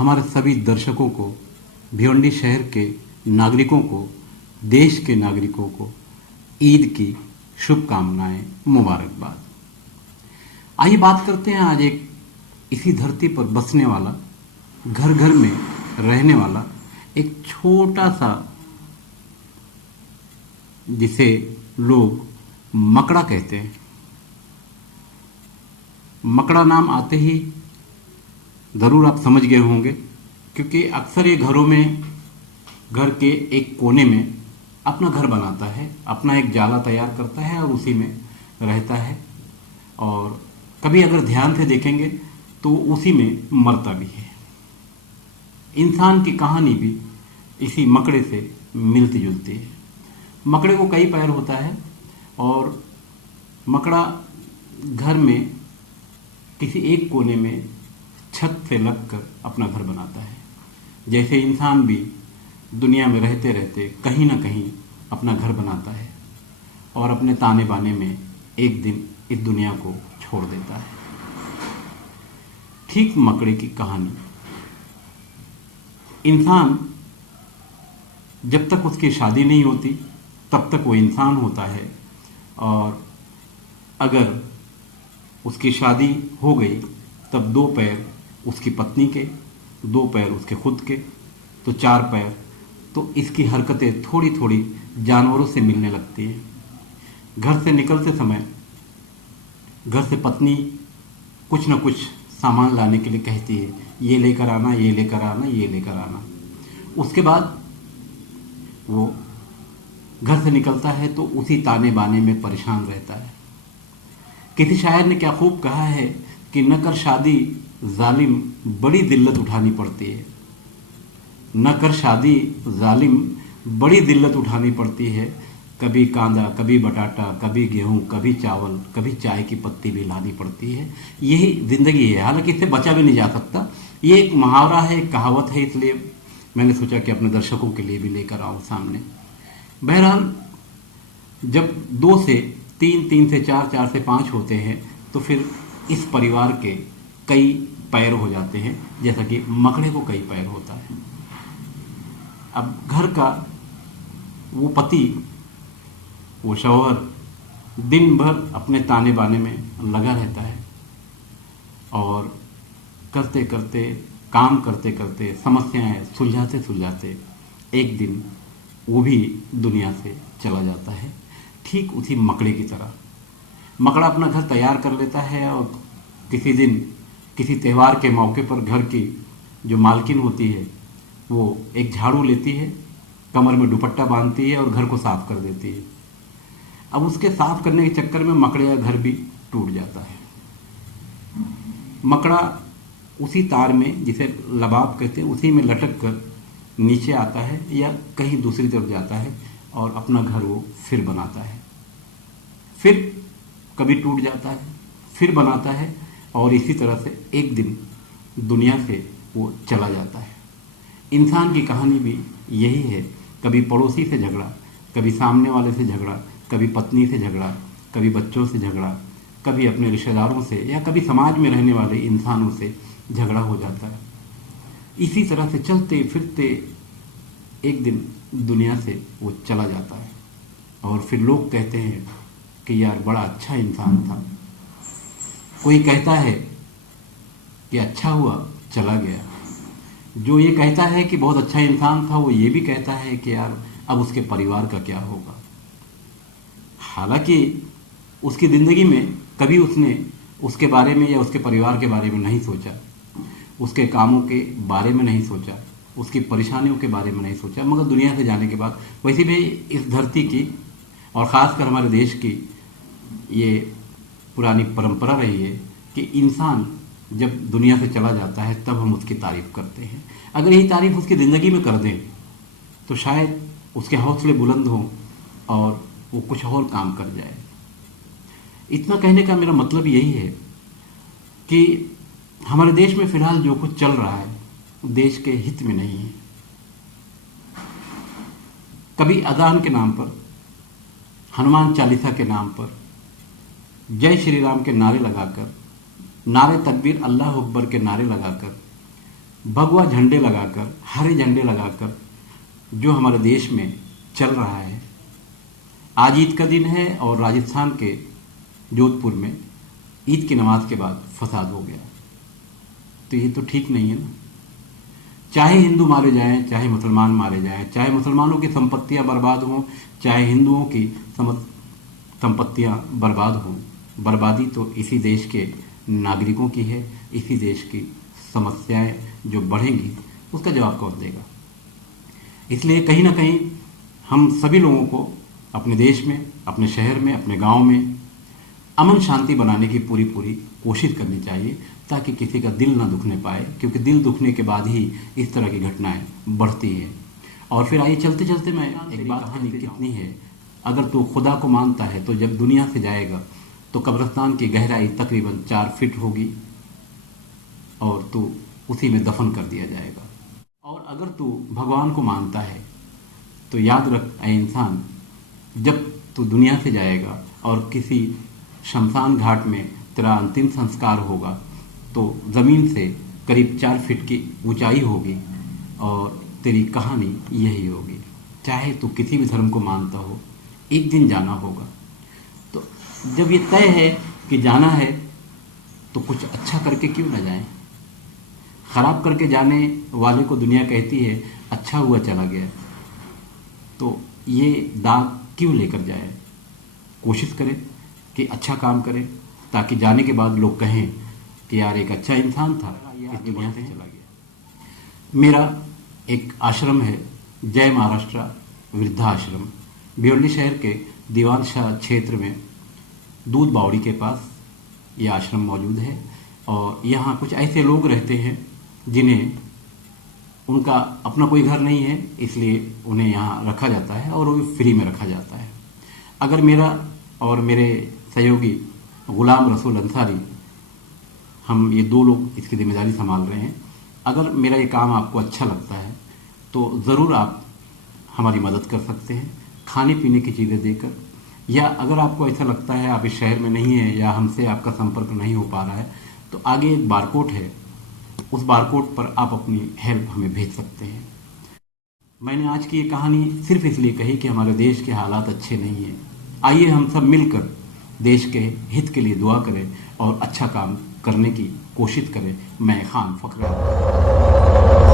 हमारे सभी दर्शकों को, भिवंडी शहर के नागरिकों को, देश के नागरिकों को ईद की शुभकामनाएं, मुबारकबाद। आइए बात करते हैं आज एक इसी धरती पर बसने वाला, घर घर में रहने वाला एक छोटा सा, जिसे लोग मकड़ा कहते हैं। मकड़ा नाम आते ही ज़रूर आप समझ गए होंगे, क्योंकि अक्सर ये घरों में, घर के एक कोने में अपना घर बनाता है, अपना एक जाला तैयार करता है और उसी में रहता है। और कभी अगर ध्यान से देखेंगे तो उसी में मरता भी है। इंसान की कहानी भी इसी मकड़े से मिलती जुलती है। मकड़े को कई पैर होता है और मकड़ा घर में किसी एक कोने में छत से लगकर अपना घर बनाता है। जैसे इंसान भी दुनिया में रहते रहते कहीं ना कहीं अपना घर बनाता है और अपने ताने बाने में एक दिन इस दुनिया को छोड़ देता है। ठीक मकड़े की कहानी। इंसान जब तक उसकी शादी नहीं होती तब तक वो इंसान होता है, और अगर उसकी शादी हो गई तब 2 पैर उसकी पत्नी के, 2 पैर उसके खुद के, तो 4 पैर। तो इसकी हरकतें थोड़ी थोड़ी जानवरों से मिलने लगती हैं। घर से निकलते समय घर से पत्नी कुछ न कुछ सामान लाने के लिए कहती है, ये लेकर आना, ये लेकर आना, ये लेकर आना। उसके बाद वो घर से निकलता है तो उसी ताने बाने में परेशान रहता है। किसी शायर ने क्या खूब कहा है कि न कर शादी जालिम, बड़ी दिल्लत उठानी पड़ती है। न कर शादी जालिम, बड़ी दिल्लत उठानी पड़ती है। कभी कांदा, कभी बटाटा, कभी गेहूं, कभी चावल, कभी चाय की पत्ती भी लानी पड़ती है। यही जिंदगी है। हालांकि इससे बचा भी नहीं जा सकता। ये एक मुहावरा है, एक कहावत है, इसलिए मैंने सोचा कि अपने दर्शकों के लिए भी लेकर आऊं सामने। बहरहाल, जब 2 से 3, 3 से 4, 4 से 5 होते हैं तो फिर इस परिवार के कई पैर हो जाते हैं, जैसा कि मकड़े को कई पैर होता है। अब घर का वो पति, वो शौहर दिन भर अपने ताने बाने में लगा रहता है और करते करते, काम करते करते, समस्याएं सुलझाते सुलझाते एक दिन वो भी दुनिया से चला जाता है। ठीक उसी मकड़े की तरह मकड़ा अपना घर तैयार कर लेता है और किसी दिन किसी त्यौहार के मौके पर घर की जो मालकिन होती है वो एक झाड़ू लेती है, कमर में दुपट्टा बांधती है और घर को साफ कर देती है। अब उसके साफ करने के चक्कर में मकड़े का घर भी टूट जाता है। मकड़ा उसी तार में, जिसे लबाब कहते हैं, उसी में लटक कर नीचे आता है या कहीं दूसरी तरफ जाता है और अपना घर वो फिर बनाता है। फिर कभी टूट जाता है, फिर बनाता है और इसी तरह से एक दिन दुनिया से वो चला जाता है। इंसान की कहानी भी यही है। कभी पड़ोसी से झगड़ा, कभी सामने वाले से झगड़ा, कभी पत्नी से झगड़ा, कभी बच्चों से झगड़ा, कभी अपने रिश्तेदारों से, या कभी समाज में रहने वाले इंसानों से झगड़ा हो जाता है। इसी तरह से चलते फिरते एक दिन दुनिया से वो चला जाता है और फिर लोग कहते हैं कि यार बड़ा अच्छा इंसान था। कोई कहता है कि अच्छा हुआ चला गया। जो ये कहता है कि बहुत अच्छा इंसान था, वो ये भी कहता है कि यार अब उसके परिवार का क्या होगा। हालांकि उसकी ज़िंदगी में कभी उसने उसके बारे में या उसके परिवार के बारे में नहीं सोचा, उसके कामों के बारे में नहीं सोचा, उसकी परेशानियों के बारे में नहीं सोचा। मगर दुनिया से जाने के बाद, वैसे भी इस धरती की और ख़ासकर हमारे देश की ये पुरानी परंपरा रही है कि इंसान जब दुनिया से चला जाता है तब हम उसकी तारीफ़ करते हैं। अगर यही तारीफ़ उसकी ज़िंदगी में कर दें तो शायद उसके हौसले बुलंद हों और वो कुछ और काम कर जाए। इतना कहने का मेरा मतलब यही है कि हमारे देश में फ़िलहाल जो कुछ चल रहा है देश के हित में नहीं है। कभी अजान के नाम पर, हनुमान चालीसा के नाम पर, जय श्री राम के नारे लगाकर, नारे तकबीर अल्लाह अकबर के नारे लगाकर भगवा झंडे लगाकर, हरे झंडे लगाकर जो हमारे देश में चल रहा है। आज ईद का दिन है और राजस्थान के जोधपुर में ईद की नमाज के बाद फसाद हो गया, तो ये तो ठीक नहीं है ना। चाहे हिंदू मारे जाएं, चाहे मुसलमान मारे जाएं, चाहे मुसलमानों की संपत्तियां बर्बाद हों, चाहे हिंदुओं की संपत्तियां बर्बाद हों, बर्बादी तो इसी देश के नागरिकों की है। इसी देश की समस्याएं जो बढ़ेंगी उसका जवाब कौन देगा। इसलिए कहीं ना कहीं हम सभी लोगों को अपने देश में, अपने शहर में, अपने गांव में अमन शांति बनाने की पूरी कोशिश करनी चाहिए, ताकि किसी का दिल ना दुखने पाए, क्योंकि दिल दुखने के बाद ही इस तरह की घटनाएं बढ़ती हैं। और फिर आइए चलते चलते मैं एक बात कहानी कितनी है, अगर तू खुदा को मानता है तो जब दुनिया से जाएगा तो कब्रिस्तान की गहराई तकरीबन 4 फीट होगी और तू उसी में दफन कर दिया जाएगा। और अगर तू भगवान को मानता है तो याद रख ऐ इंसान, जब तू दुनिया से जाएगा और किसी शमशान घाट में तेरा अंतिम संस्कार होगा तो ज़मीन से करीब 4 फीट की ऊंचाई होगी और तेरी कहानी यही होगी। चाहे तू किसी भी धर्म को मानता हो, एक दिन जाना होगा। तो जब ये तय है कि जाना है तो कुछ अच्छा करके क्यों ना जाएं। खराब करके जाने वाले को दुनिया कहती है अच्छा हुआ चला गया, तो ये दाग क्यों लेकर जाए। कोशिश करें कि अच्छा काम करें, ताकि जाने के बाद लोग कहें कि यार एक अच्छा इंसान था, इस दुनिया से चला गया। मेरा एक आश्रम है, जय महाराष्ट्र वृद्धाश्रम, भिवंडी शहर के दीवान शाह क्षेत्र में दूध बावड़ी के पास ये आश्रम मौजूद है। और यहाँ कुछ ऐसे लोग रहते हैं जिन्हें उनका अपना कोई घर नहीं है, इसलिए उन्हें यहाँ रखा जाता है और वो फ्री में रखा जाता है। अगर मेरा और मेरे सहयोगी गुलाम रसूल अंसारी, हम ये 2 लोग इसकी जिम्मेदारी संभाल रहे हैं। अगर मेरा ये काम आपको अच्छा लगता है तो ज़रूर आप हमारी मदद कर सकते हैं खाने पीने की चीज़ें देकर, या अगर आपको ऐसा लगता है आप इस शहर में नहीं है या हमसे आपका संपर्क नहीं हो पा रहा है तो आगे एक बारकोड है, उस बारकोड पर आप अपनी हेल्प हमें भेज सकते हैं। मैंने आज की ये कहानी सिर्फ इसलिए कही कि हमारे देश के हालात अच्छे नहीं हैं। आइए हम सब मिलकर देश के हित के लिए दुआ करें और अच्छा काम करने की कोशिश करें। मैं खान फखर।